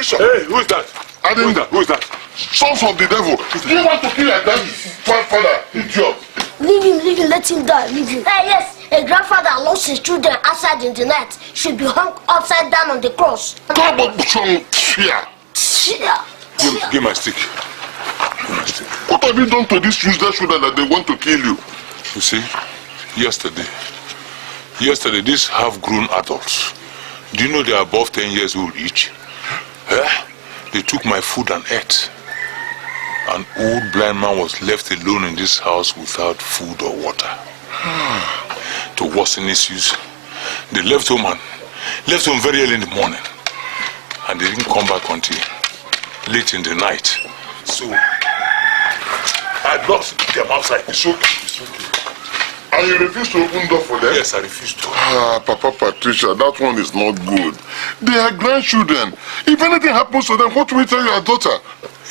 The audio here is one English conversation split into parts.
Patricia. Hey, who is that? Who is that? Sons of the devil. Do you want to kill your daddy? Father, idiot. Leave him, let him die, leave him. Hey, yes, a grandfather lost his children outside in the night should be hung upside down on the cross. Give my stick. What have you done to these useless children that they want to kill you? You see, yesterday, these half-grown adults, do you know they are above 10 years old each? They took my food and ate. An old blind man was left alone in this house without food or water. To worsen issues, they left home very early in the morning. And they didn't come back until late in the night. So, I locked them outside. It's okay. And you refuse to open door for them? Yes, I refuse to. Papa Patricia, that one is not good. They are grandchildren. If anything happens to them, what will you tell your daughter?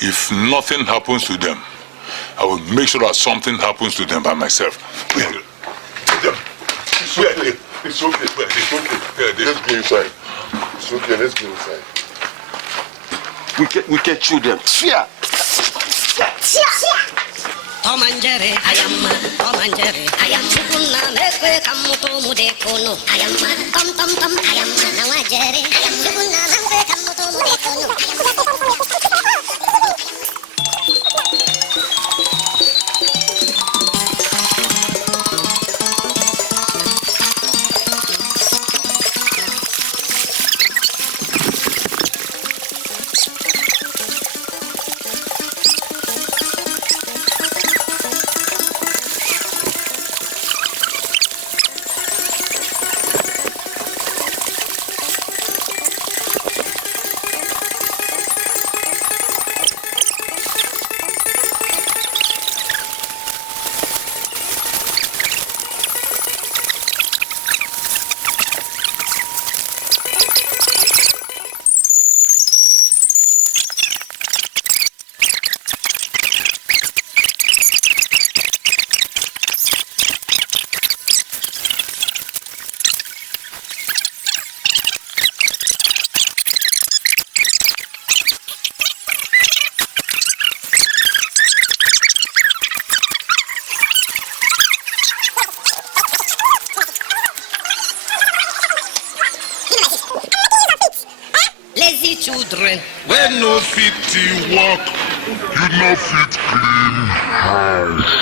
If nothing happens to them, I will make sure that something happens to them by myself. It's okay. Let's go inside. It's okay, let's go inside. Wicked children. Fear. Tom and Jerry, I am Tom and Jerry. I am Sukuna, Lekwe, Kamuto, Mudekono. I am Tom, I am Nawa Jerry. I am Sukuna, Lekwe, Kamuto, Mudekono. Children. When no fit to walk, you no fit clean house.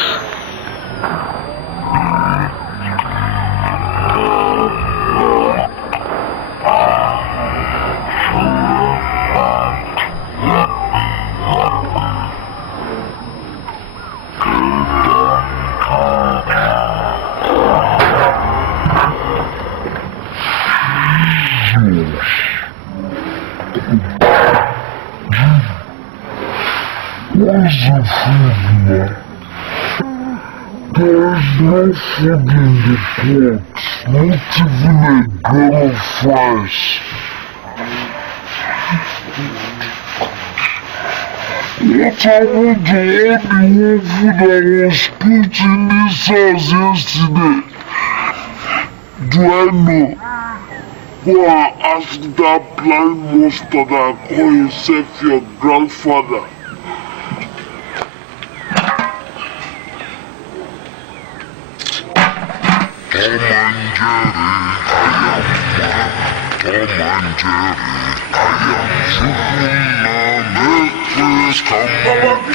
Where's the food now? There's no food in the pot, not even a grain of rice. What happened to all the whole food I was put in this house yesterday? Do I know? Go and ask that blind monster that call himself your grandfather. Tom and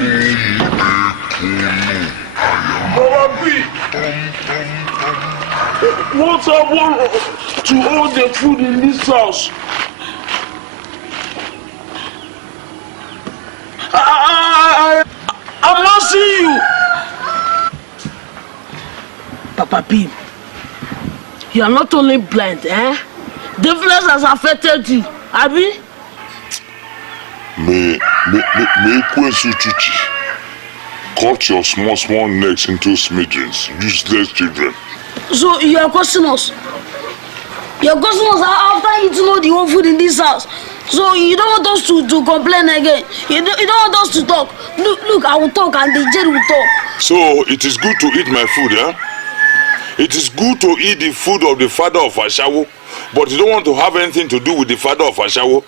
Jerry, I am Sukuna, What happened to all the food in this house? I'm not seeing you. Papa P, you are not only blind, eh? Deafness has affected you, Abi? Me Chuchi. Cut your small necks into smithereens, useless children. So you are cursing us? Your customers are after eating all the whole food in this house. So you don't want us to complain again. You don't want us to talk. Look, I will talk and the jail will talk. So it is good to eat my food, eh? It is good to eat the food of the father of Ashawo, but you don't want to have anything to do with the father of Ashawo.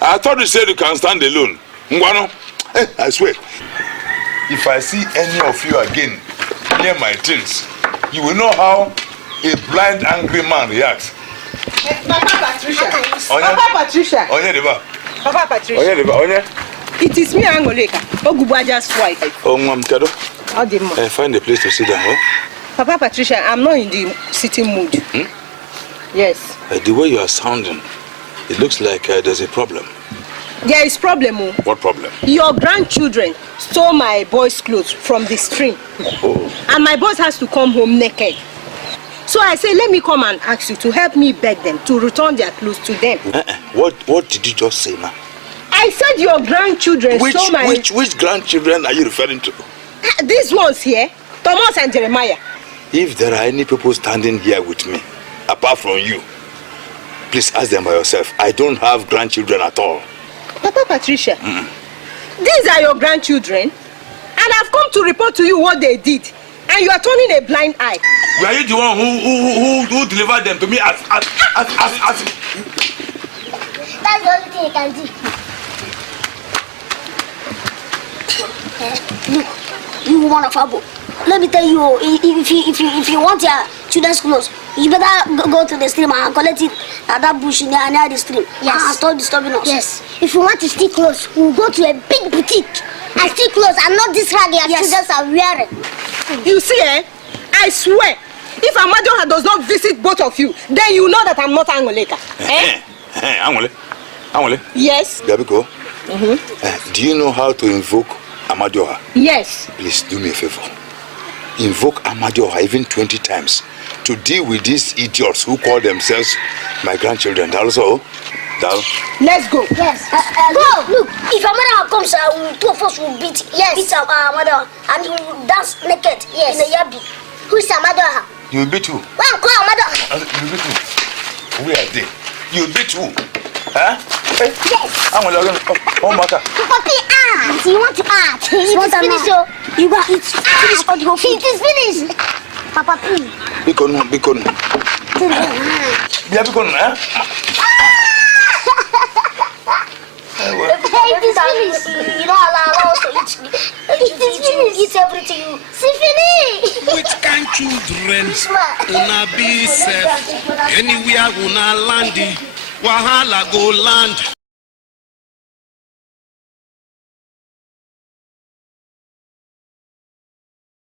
I thought you said you can stand alone. Ngwano, I swear. If I see any of you again near my things, you will know how a blind, angry man reacts. Papa Patricia. Papa Patricia. Papa Patricia. It is me, Angoleka. Ogubaja's wife. Oh, Mom Kado. Find a place to sit down. Papa Patricia, I'm not in the sitting mood. Yes. The way you are sounding, it looks like there's a problem. There is problem. What problem? Your grandchildren stole my boys' clothes from the stream. Oh. And my boys has to come home naked. So I say, let me come and ask you to help me beg them to return their clothes to them. What did you just say now? I said your grandchildren stole my... Which grandchildren are you referring to? These ones here, Thomas and Jeremiah. If there are any people standing here with me, apart from you, please ask them by yourself. I don't have grandchildren at all. Papa Patricia, these are your grandchildren, and I've come to report to you what they did, and you are turning a blind eye. Were you the one who delivered them to me as... That's the only thing you can do. Look, you want a fabo. Let me tell you, if you want your children's clothes, you better go to the stream and collect it at that bush near the stream. Yes. And stop disturbing us. Yes. If you want to steal clothes, we'll go to a big boutique and steal clothes and not this rag your children are wearing. You see, I swear, if Amadioha does not visit both of you, then you know that I'm not Angoleka. Angole? Yes. Gabiko, do you know how to invoke Amadioha? Yes. Please do me a favor. Invoke Amadioha even 20 times to deal with these idiots who call themselves my grandchildren. Also, let's go. Yes. Go. Look, if Amadioha comes, two of us will beat Amadioha, and he will dance naked in the yabi. Who is Amadioha? You will beat who? Well, call Amadioha. You will beat who? Where are they? You will beat who? Huh? Yes. Oh, Maka. Papi, you want to art? It is finished, so you got it. Finish on your feet. It is finished. Papa, please. Bikon. Yeah, Bikon, huh? It is finished. You don't allow us to eat. It is finished. Eat everything. See, finish. Which kind children una be safe? Anywhere una landi, wahala go land.